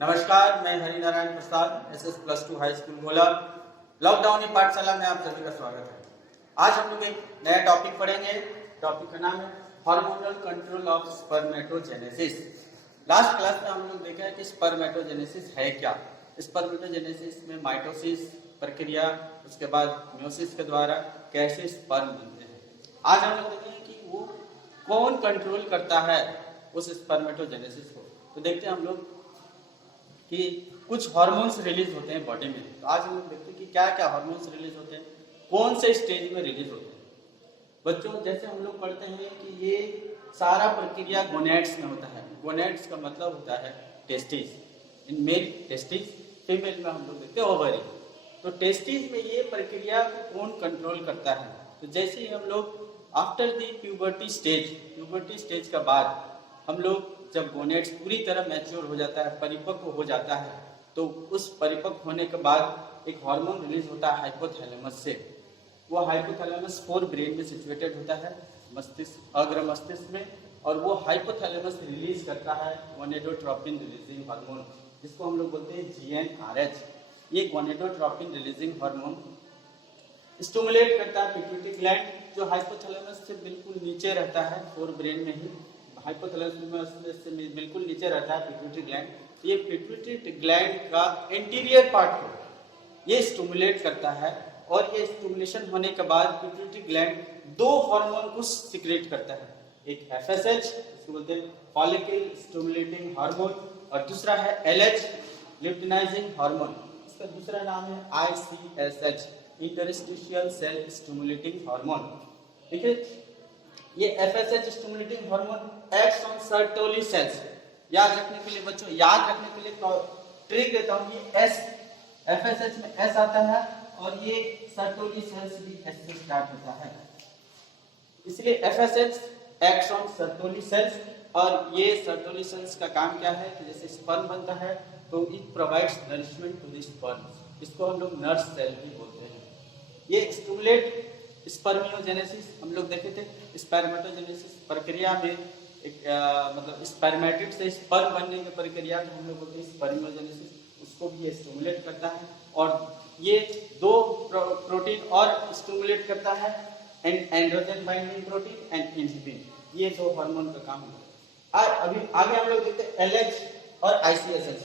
नमस्कार, मैं Harinarayan Prasad SS plus two high school Gola lockdown की पाठशाला में आप सभी का स्वागत है। आज हम लोग एक नया टॉपिक पढ़ेंगे। टॉपिक का नाम है hormonal control of spermatogenesis. Last class में हम लोग देखा है कि स्पर्मेटोजेनेसिस है क्या। स्पर्मेटोजेनेसिस में माइटोसिस प्रक्रिया, उसके बाद म्योसिस के द्वारा कैसे स्पर्म बनते हैं। आज हम लोग देखेंगे कि वो कौन कंट्रोल करता है उस स्पर्मेटोजेनेसिस को। तो देखते हैं हम लोग कि कुछ हार्मोन्स रिलीज होते हैं बॉडी में। तो आज हम लोग देखते हैं कि क्या क्या हार्मोन्स रिलीज होते हैं, कौन से स्टेज में रिलीज होते हैं। बच्चों, जैसे हम लोग पढ़ते हैं कि ये सारा प्रक्रिया गोनेड्स में होता है। गोनेड्स का मतलब होता है testis. In male testis, female में हम लोग देखते हैं ओवरी। तो टेस्टिस में ये प्रक्रिया को कौन कंट्रोल करता है। तो जैसे ही हम लोग आफ्टर दी प्यूबर्टी स्टेज का बाद हम लोग जब गोनेड्स पूरी तरह मैच्योर हो जाता है, परिपक्व हो जाता है, तो उस परिपक्व होने के बाद एक हार्मोन रिलीज होता है हाइपोथैलेमस से। वो हाइपोथैलेमस फोर ब्रेन में सिचुएटेड होता है, मस्तिष्क, अग्र मस्तिष्क में। और वो हाइपोथैलेमस रिलीज करता है गोनेडोट्रोपिन रिलीजिंग हार्मोन, जिसको हम लोग बोलते हैं GnRH। ये गोनेडोट्रोपिन रिलीजिंग हार्मोन स्टिमुलेट करता है पिट्यूटरी ग्लैंड, जो हाइपोथैलेमस से बिल्कुल नीचे रहता है, फोर ब्रेन में ही। हाइपोथैलेमस से बिल्कुल नीचे रहता है पिट्यूटरी ग्लैंड। ये पिट्यूटरी ग्लैंड का एंटीरियर पार्ट को ये स्टिमुलेट करता है। और ये स्टिमुलेशन होने के बाद पिट्यूटरी ग्लैंड दो हार्मोन को सिक्रेट करता है। एक FSH, इसको बोलते हैं फॉलिकल स्टिमुलेटिंग हार्मोन, और दूसरा है LH, ल्यूटिनाइजिंग हार्मोन। इसका दूसरा नाम है ICSH, interstitial cell stimulating hormone. ठीक है, ये FSH stimulating hormone acts on Sertoli cells. याद रखने के लिए बच्चों, याद रखने के लिए ट्रिक देता हूं। ये S, FSH में S आता है, और ये सर्टोली सेल्स भी S से स्टार्ट होता है, इसलिए FSH acts on Sertoli sales. और ये सर्टोली सेल्स का काम क्या है कि जैसे स्पर्म बनता है तो it provides nourishment to the sperm. इसको हम लोग नर्स सेल भी बोलते हैं। ये स्टिमुलेट स्पर्मियोजेनेसिस। हम लोग देखे थे स्पर्मेटोजेनेसिस प्रक्रिया में एक मतलब स्पर्मेटिड से स्पर्म बनने की प्रक्रिया को हम लोग बोलते हैं स्पर्मियोजेनेसिस। उसको भी ये स्टिमुलेट करता है। और ये दो प्रोटीन और स्टिमुलेट करता है, एंड्रोजन बाइंडिंग प्रोटीन एंड इंहिबिन। ये दो हार्मोन का काम है। अभी आगे हम लोग देखते हैं LH और ICSH।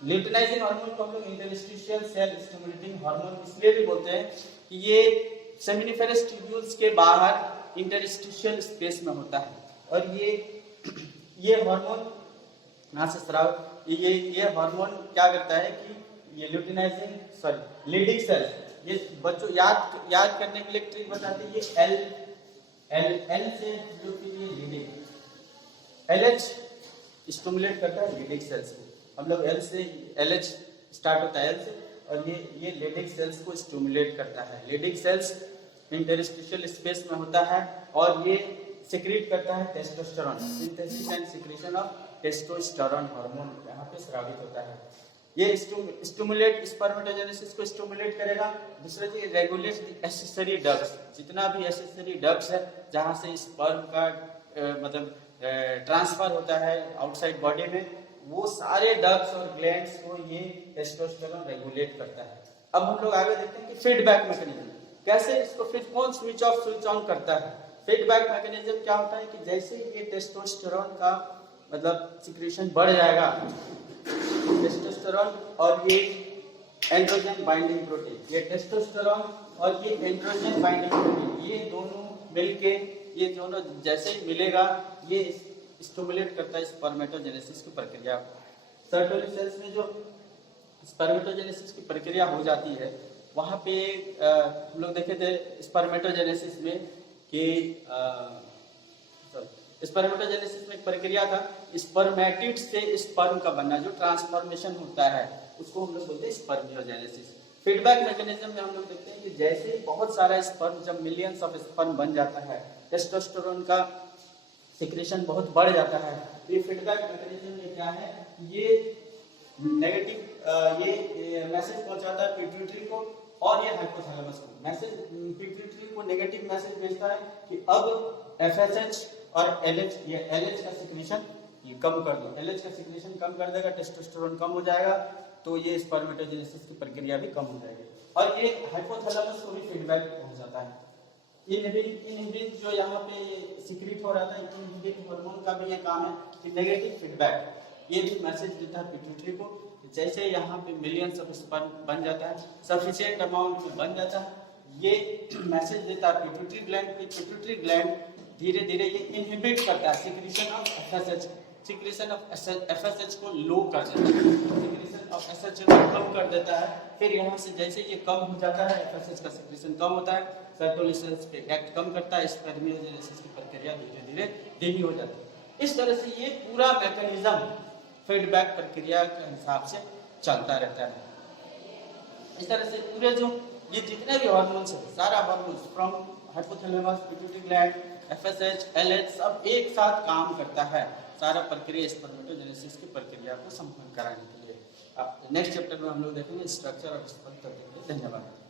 ल्यूटिनाइजिंग हार्मोन को हम लोग इंटरस्टिशियल सेल स्टिमुलेटिंग हार्मोन इसलिए भी बोलते हैं कि ये सेमिनिफेरस ट्यूब्यूल्स के बाहर इंटरस्टिशियल स्पेस में होता है। और ये हार्मोन यहाँ से स्राव ये हार्मोन क्या करता है कि ये लीडिंग सेल्स, ये बच्चों याद करने के लिए ट्रिक बताते हैं। ये L से जो कि ये लीडिंग, LH स्टिमुलेट करता है लीडिंग सेल्स को। हम लोग LH स्टार्ट होता है L से, और ये लीडिंग सेल्स को स्टिमुलेट करता है। लीडिंग सेल्स इंटरस्टिशियल स्पेस में होता है, और ये सिक्रीट करता है testosterone, synthesis and secretion of testosterone hormone यहाँ पे स्रावित होता है। ये स्टिमुलेट स्पर्मेटोजेनेसिस को स्टिमुलेट करेगा। दूसरा चीज रेगुलेट द एक्सेसरी डक्ट्स। जितना भी एक्सेसरी डक्ट्स है जहाँ से स्पर्म का मतलब ट्रांसफर होता है आउटसाइड बॉडी में, वो सारे डक्ट्स और ग्लैंड्स को ये टेस्टोस्टेरोन रेगुलेट करता है। अब हम लोग आगे देखते हैं कि फीडबैक मैकेनिज्म कैसे इसको कौन स्विच ऑफ स्विच ऑन करता है। फीडबैक मैकेनिज्म क्या होता है कि जैसे ये टेस्टोस्टेरोन का मतलब सिक्रीशन बढ़ जाएगा, टेस्टोस्टेरोन और ये एंड्रोजन बाइंडिंग प्रोटीन, ये टेस्टोस्टेरोन और ये एंड्रोजन बाइंडिंग प्रोटीन, ये दोनों मिलके ये दोनों जैसे ही मिलेगा ये स्टिमुलेट करता है स्पर्मेटोजेनेसिस की प्रक्रिया को। सर्टोली सेल्स में जो स्पर्मेटोजेनेसिस की प्रक्रिया हो जाती है, वहाँ पे हम लोग देखे थे स्पर्मेटोजेनेसिस में कि स्पर्मेटोजेनेसिस में एक प्रक्रिया था स्पर्मेटिड से स्पर्म का बनना, जो ट्रांसफॉर्मेशन होता है उसको हम लोग बोलते हैं स्पर्मियोजेनेसिस। फीडबैक मैकेनिज्म में हम लोग देखते हैं कि जैसे ही बहुत सारा स्पर्म, जब मिलियंस ऑफ स्पर्म बन जाता है, टेस्टोस्टेरोन का सिक्रेशन बहुत बढ़ जाता है। तो ये फीडबैक मैकेनिज्म में क्या है, ये नेगेटिव ये मैसेज पहुंचाता है पिट्यूटरी को और ये हाइपोथैलेमस को। मैसेज पिट्यूटरी को नेगेटिव मैसेज भेजता है कि अब FSH और LH, ये LH का सिक्रेशन ये कम कर दो, LH का सिक्रेशन कम कर देगा, टेस्टोस्टेरोन कम हो जाएगा, तो ये स्पर्मेटोजेनेसिस की प्रक्रिया भी कम हो जाएगी। और ये हाइपोथैलेमस को भी फीडबैक पहुंच जाता है। इनहिबिन जो यहाँ पे सीक्रेट हो रहा था, इनहिबिन हार्मोन का भी ये काम है कि नेगेटिव फीडबैक, ये भी मैसेज देता है पिट्यूटरी को, जैसे यहाँ पे मिलियंस ऑफ स्पर्म बन जाता है, सफिशिएंट अमाउंट में बन जाता है, ये मैसेज देता है पिट्यूटरी ग्लैंड की। पिट्यूटरी ग्लैंड धीरे धीरे ये इनहिबिट करता है secretion of FSH, secretion of FSH को लो कर देता है, सिक्रीशन ऑफ एफएसएच को कम कर देता है। फिर यहाँ से जैसे ये कम हो जाता है, एफएसएच का सिक्रीशन कम होता है, साइटोलिसिस पे एक्ट कम करता है, स्पर्मियोजेनेसिस की प्रक्रिया धीरे धीरे धीमी हो जाती है। इस तरह से ये पूरा मैकेनिज्म फीडबैक प्रक्रिया के हिसाब से चलता रहता है। इस तरह से पूरे जो ये जितने भी हार्मोन्स है, सारा hormones from hypothalamus, pituitary gland, FSH, LH सब एक साथ काम करता है, सारा प्रक्रिया स्पर्मेटोजेनेसिस की प्रक्रिया को संपन्न कराने के लिए। अब नेक्स्ट चैप्टर में हम लोग देखेंगे स्ट्रक्चर ऑफ स्पर्म। धन्यवाद।